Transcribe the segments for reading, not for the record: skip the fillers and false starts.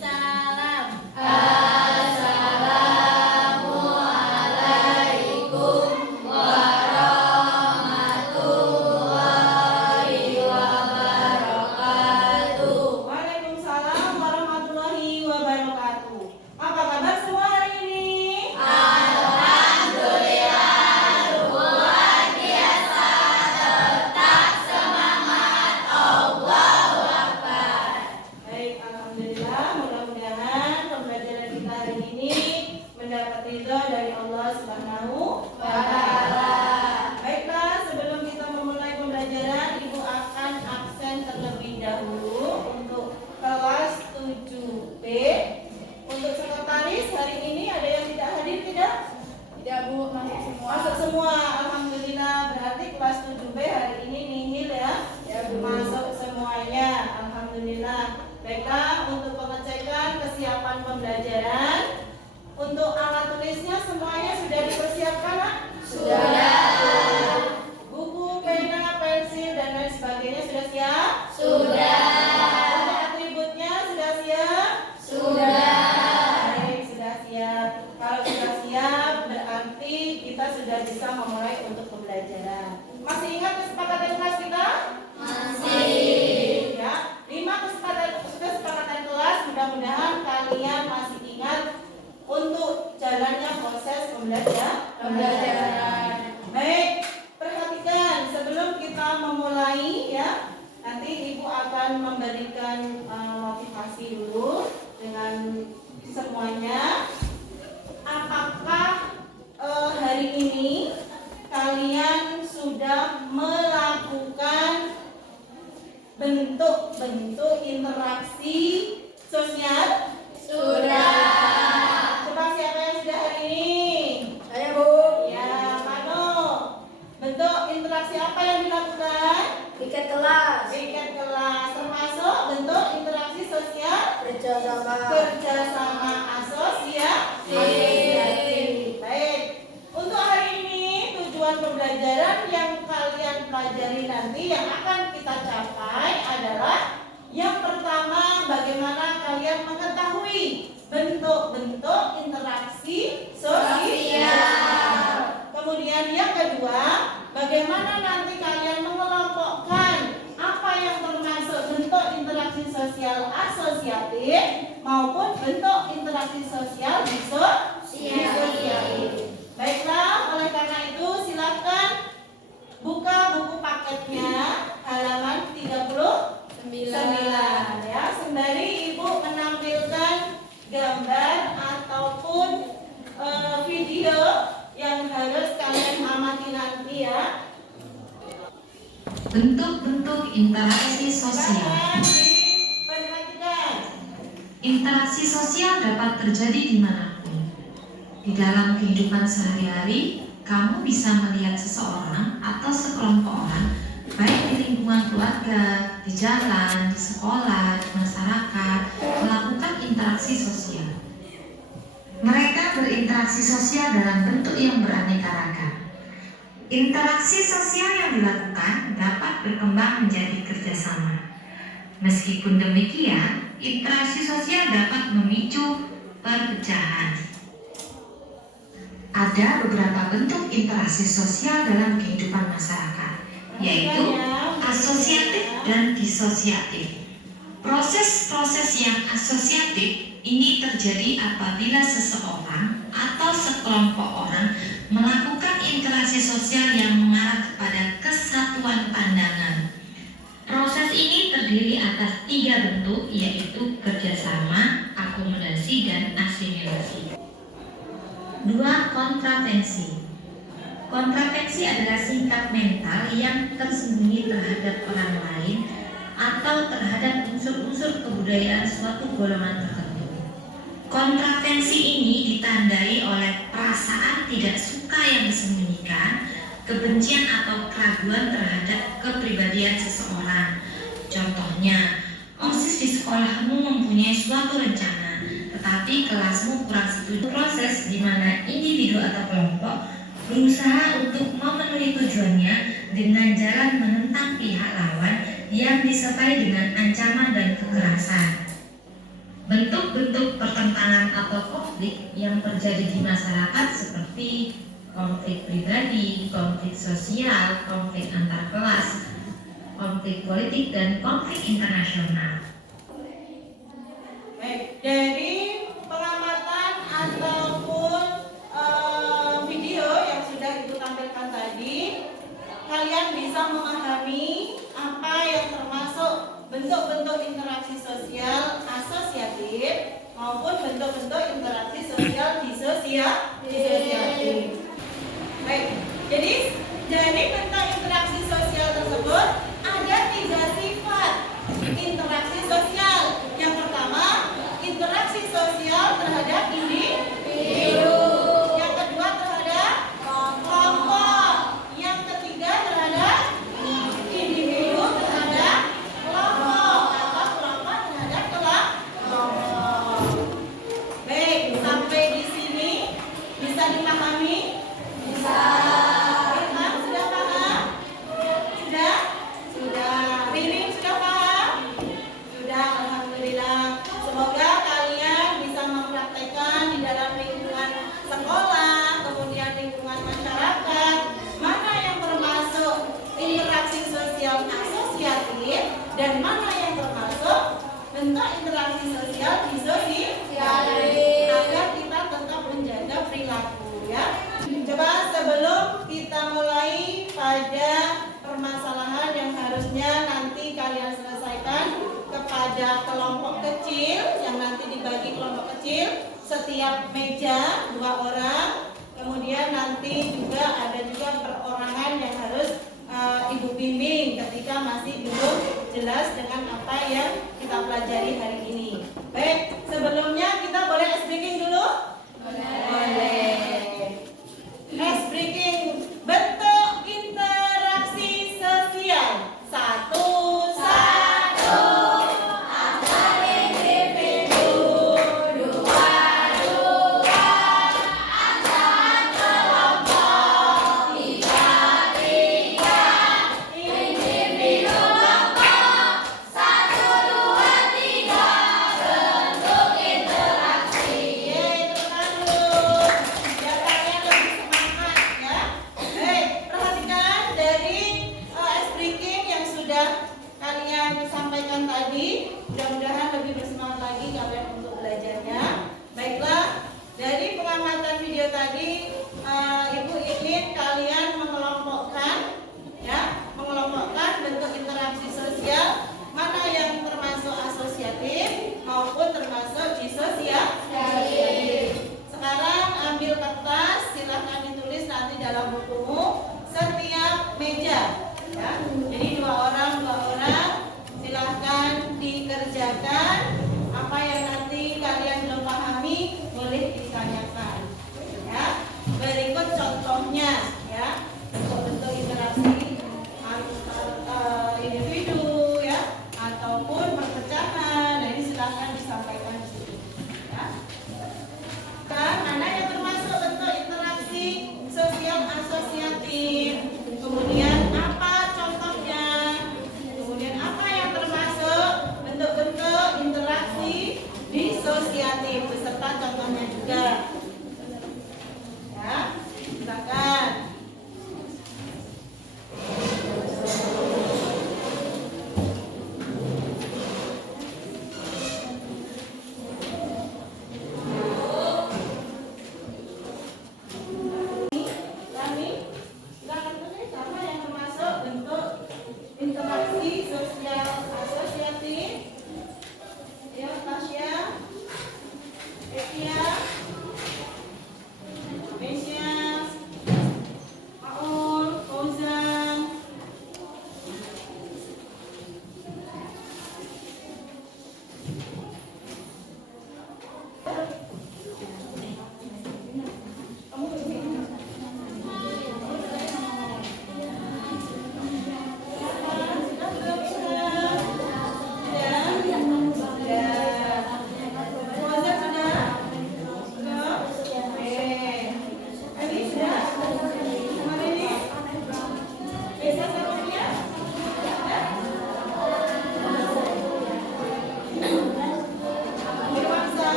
Assalamualaikum warahmatullahi wabarakatuh. Waalaikumsalam warahmatullahi wabarakatuh. Apa kabar semua hari ini? Alhamdulillah, luar biasa, tetap semangat, Allahu Akbar. Baik, alhamdulillah. Mudah-mudahan pembelajaran kita hari ini mendapat ridho dari Allah Subhanahu wa Ta'ala. Baiklah, sebelum kita memulai pembelajaran, Ibu akan absen terlebih dahulu untuk kelas 7B. Untuk sekretaris hari ini ada yang tidak hadir tidak? Tidak Bu, masuk semua. Masuk semua, alhamdulillah. Berarti kelas 7B hari ini nihil ya? Ya, Bu. Masuk semuanya, alhamdulillah. Baiklah, untuk pengecekan kesiapan pembelajaran, untuk alat tulisnya semuanya sudah dipersiapkan, Nak? Sudah. Buku, pena, pensil dan lain sebagainya sudah siap? Sudah. Untuk atributnya sudah siap? Sudah. Baik, sudah siap. Kalau sudah siap berarti kita sudah bisa memulai untuk pembelajaran. Masih ingat kesepakatan kelas kita? Masih. Ya, 5 kesepakatan kelas. Mudah-mudahan kalian masih ingat untuk jalannya proses pembelajaran. Baik, perhatikan sebelum kita memulai ya. Nanti Ibu akan memberikan motivasi dulu dengan semuanya. Apakah hari ini kalian sudah melakukan bentuk-bentuk interaksi sosial? Sudah. Coba siapa yang sudah hari ini? Saya Bu. Ya, Mano. Bentuk interaksi apa yang dilakukan? Tiket kelas. Tiket kelas, termasuk bentuk interaksi sosial kerjasama asosiatif. Baik. Untuk hari ini tujuan pembelajaran yang kalian pelajari nanti yang akan kita capai adalah yang pertama, bagaimana kalian mengetahui bentuk-bentuk interaksi sosial. Kemudian yang kedua, bagaimana nanti kalian mengelompokkan apa yang termasuk bentuk interaksi sosial asosiatif maupun bentuk interaksi sosial disosiatif. Baiklah, oleh karena itu silakan buka buku paketnya halaman 39 ya, sembari Ibu menampilkan gambar ataupun video yang harus kalian amati nanti ya. Bentuk-bentuk interaksi sosial. Silakan diperhatikan. Interaksi sosial dapat terjadi dimanapun. Di dalam kehidupan sehari-hari, kamu bisa melihat seseorang atau sekelompok orang, baik di lingkungan keluarga, di jalan, di sekolah, di masyarakat, melakukan interaksi sosial. Mereka berinteraksi sosial dalam bentuk yang beraneka ragam. Interaksi sosial yang dilakukan dapat berkembang menjadi kerjasama. Meskipun demikian, interaksi sosial dapat memicu perpecahan. Ada beberapa bentuk interaksi sosial dalam kehidupan masyarakat, yaitu asosiatif dan disosiatif. Proses-proses yang asosiatif ini terjadi apabila seseorang atau sekelompok orang melakukan interaksi sosial yang mengarah kepada kesatuan pandangan. Proses ini terdiri atas 3 bentuk, yaitu kerjasama, akomodasi, dan asimilasi. 2. Kontravensi. Kontravensi adalah sikap mental yang tersembunyi terhadap orang lain atau terhadap unsur-unsur kebudayaan suatu golongan tertentu. Kontravensi ini ditandai oleh perasaan tidak suka yang disembunyikan, kebencian atau keraguan terhadap kepribadian seseorang. Contohnya, OSIS di sekolahmu mempunyai suatu rencana, tetapi kelasmu kurang setuju. Proses di mana individu atau kelompok berusaha untuk memenuhi tujuannya dengan jalan menentang pihak lawan yang disertai dengan ancaman dan kekerasan. Bentuk-bentuk pertentangan atau konflik yang terjadi di masyarakat seperti konflik pribadi, konflik sosial, konflik antar kelas, konflik politik, dan konflik internasional. Baik, dari pengamatan ataupun video yang sudah Ibu tampilkan tadi, kalian bisa memahami apa yang termasuk bentuk-bentuk interaksi sosial asosiatif maupun bentuk-bentuk interaksi sosial disosiatif. Baik, jadi dari bentuk interaksi sosial tersebut ada 3 sifat interaksi sosial. Yang pertama, interaksi sosial terhadap individu. Yang kedua terhadap kelompok. Yang ketiga terhadap individu terhadap kelompok atau kelompok terhadap kelompok. Baik, sampai di sini bisa dipahami? Bisa. Ilham sudah paham? Sudah? Sudah. Ririn sudah paham? Sudah, alhamdulillah. Semoga kalian bisa mempraktekkan di dalam lingkungan sekolah, kemudian lingkungan masyarakat, mana yang termasuk interaksi sosial asosiatif dan mana yang termasuk bentuk interaksi sosial disosiatif, agar kita tetap menjaga perilaku, ya. Coba sebelum kita mulai pada permasalahan yang harusnya nanti kalian selesaikan kepada kelompok kecil, yang nanti dibagi kelompok kecil, setiap meja 2 orang, kemudian nanti juga ada juga perorangan yang harus Ibu bimbing ketika masih belum jelas dengan apa yang kita pelajari hari ini. Baik, sebelumnya kita boleh ice breaking dulu? Boleh. Ice breaking, bentuk interaksi sosial. 1. Antar individu. 2. Antar kelompok. 3. Individu kelompok. 1, 2, 3. Bentuk interaksi. Yeay, teman dulu. Biar kalian lebih semangat, ya. Baik, perhatikan dari ice breaking yang sudah kalian sampaikan tadi. Mudah-mudahan lebih bersemangat lagi kalian untuk belajarnya. Baiklah, dari pengamatan video tadi, Ibu ingin kalian mengelompokkan, ya, mengelompokkan bentuk interaksi sosial mana yang termasuk asosiatif maupun termasuk disosiatif. Sekarang ambil kertas, silahkan ditulis nanti dalam bukumu setiap meja, ya. Jadi 2 orang silahkan dikerjakan. Apa yang nanti kalian belum pahami boleh ditanyakan, ya. Berikut contohnya, ya, bentuk interaksi antar individu, ya, ataupun perpecahan. Nah, ini silahkan disampaikan di sini, ya. Mana yang termasuk bentuk interaksi sosial asosiatif, kemudian apa contohnya, kemudian apa yang termasuk bentuk-bentuk interaksi disosiatif beserta contohnya juga, ya. Silakan. Rani, silakan tulis apa yang termasuk bentuk interaksi sosial asosiatif. Ya, Tasya, Ekia.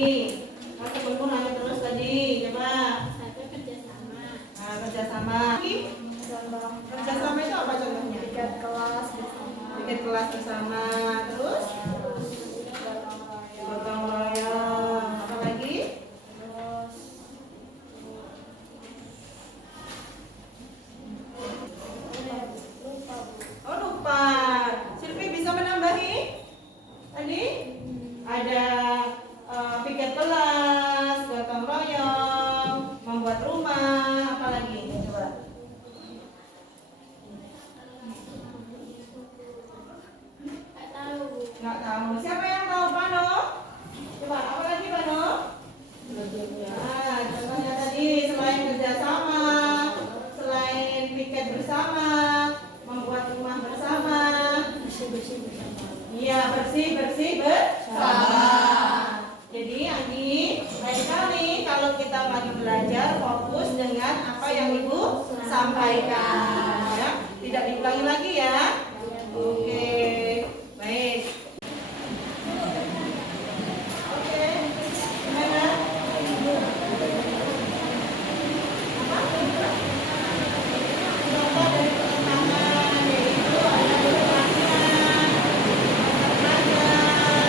lagi. Mas Teguh nanya terus tadi. Coba. Satu kerjasama. Nah, kerjasama. Kerjasama itu apa contohnya? Bikin kelas bersama. Bikin kelas bersama. Terus gotong royong. Apa lagi? Terus lupa Bu. Oh, lupa. Silvi bisa menambahi? Tadi ada piket kelas, gotong royong, membuat rumah, apa lagi? Coba. Nggak tahu. Nggak tahu. Siapa yang tahu, Pano? Coba, apa lagi, Pano? Nah, contohnya tadi selain kerjasama, selain piket bersama, membuat rumah bersama. Bersih-bersih bersama. Iya, bersih-bersih bersama. Jadi, Andi, lain kali kalau kita lagi belajar, fokus dengan apa yang Ibu sampaikan. Ya, tidak diulangi lagi ya. Oke, baik. Oke, gimana? Contoh dari perkembangan yaitu ada pertanian, belajar, ya.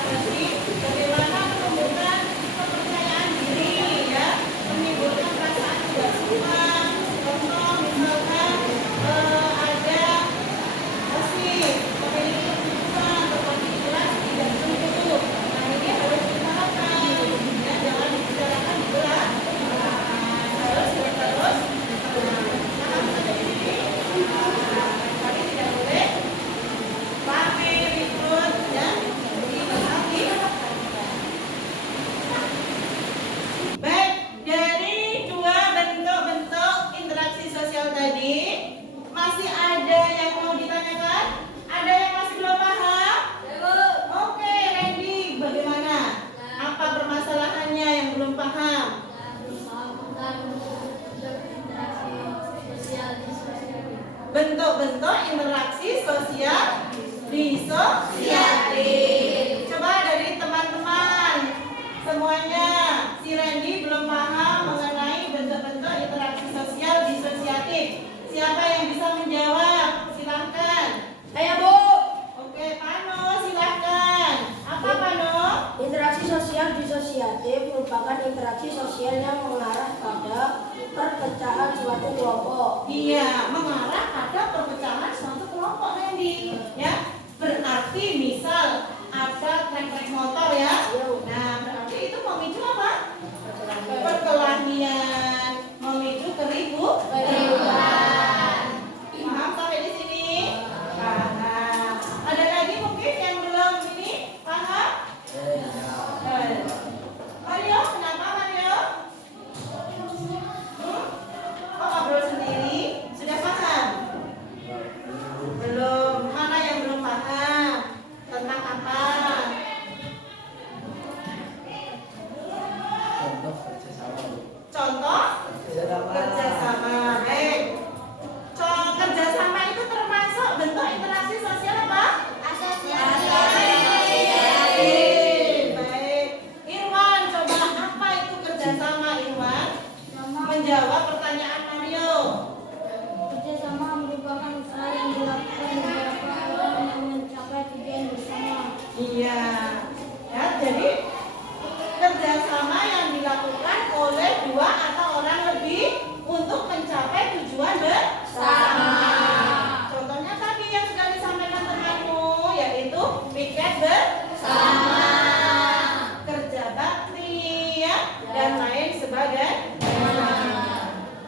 Kemudian bagaimana menumbuhkan kepercayaan diri, ya, menimbulkan perasaan tidak suka. Contoh misalkan ada masih memiliki keputusan seperti jelas tidak cemburu. Nah, ini harus diutarakan, ya, jangan dibicarakan di belakang. Harus terus. Paham sampai di sini? Tapi tidak boleh rame, ribut, ya. Dipahami. Baik, dari dua bentuk-bentuk interaksi sosial tadi, masih ada yang mau ditanyakan? Ada yang masih belum paham? Oke, Randy, bagaimana? Apa permasalahannya yang belum paham? Bentuk-bentuk interaksi sosial disosiatif. Coba dari teman-teman semuanya, si Randy belum paham mengenai bentuk-bentuk interaksi sosial disosiatif. Siapa yang bisa menjawab? Silahkan. Ayo Bu. Oke, Pano, silahkan. Apa Pano? Interaksi sosial disosiatif merupakan interaksi sosial yang mengarah pada perpecahan suatu kelompok. Iya, mengarah pada perpecahan suatu kelompok, Randy. Ya, berarti misal ada trek-trek motor, ya. Nah, berarti itu memicu apa? Perkelahian, memicu keributan. Paham sampai di sini? Paham. Ada lagi mungkin yang belum ini paham? Mario, kenapa Mario? Kok ngobrol sendiri? Sudah paham? Belum. Mana yang belum paham? Tentang apa? Contoh kerjasama. Baik. Kerjasama itu termasuk bentuk interaksi sosial apa? Baik. Irwan, coba apa itu kerjasama, Irwan? Menjawab pertanyaan Mario. Kerjasama merupakan usaha yang dilakukan beberapa orang yang mencapai tujuan bersama. Iya. Ya, jadi kerjasama yang dilakukan oleh dua atau orang lebih untuk mencapai tujuan bersama. Contohnya tadi yang sudah disampaikan temanmu, yaitu piket bersama, kerja bakti, ya, dan lain sebagainya.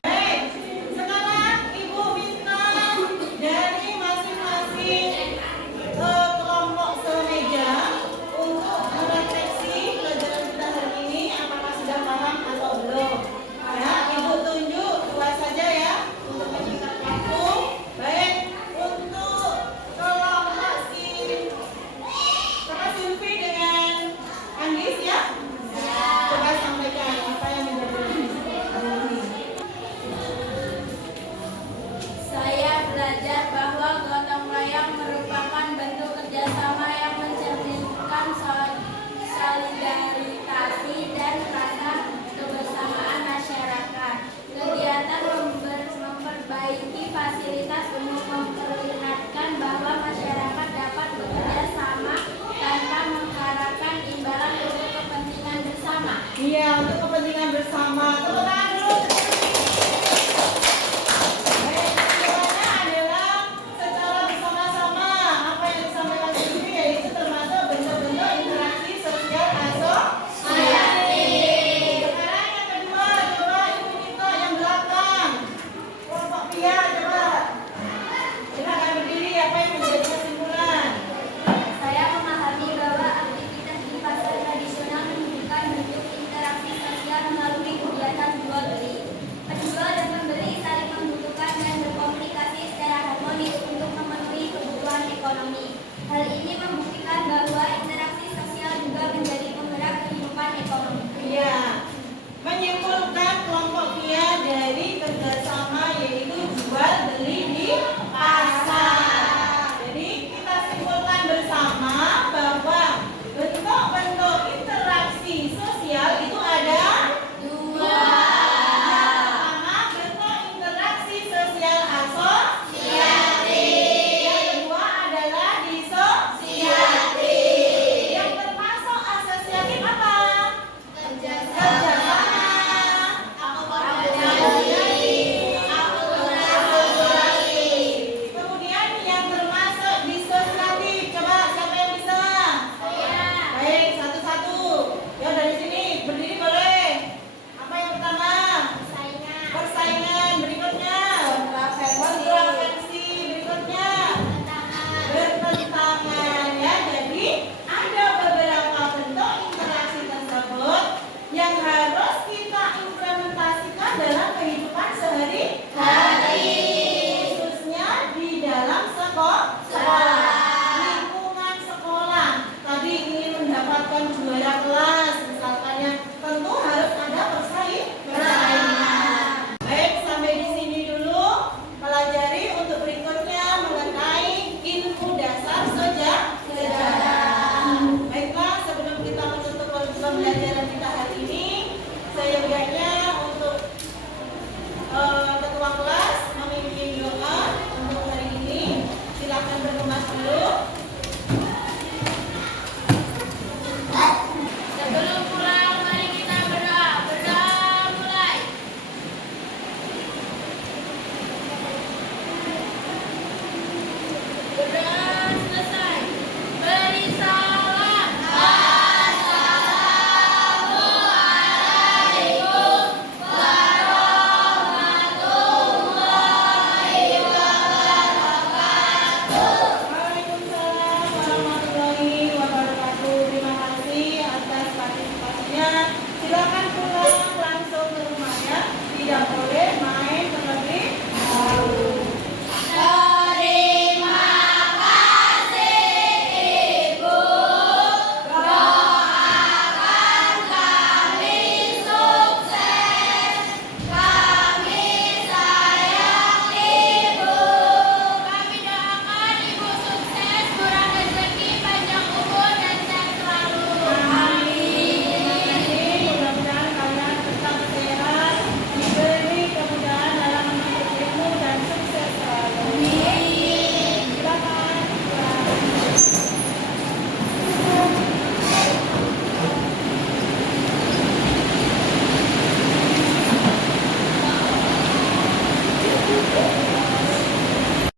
Baik, sekarang Ibu minta dari masing-masing kelompok semeja untuk merefleksi pelajaran kita hari ini. untuk kepentingan bersama. Tepuk tangan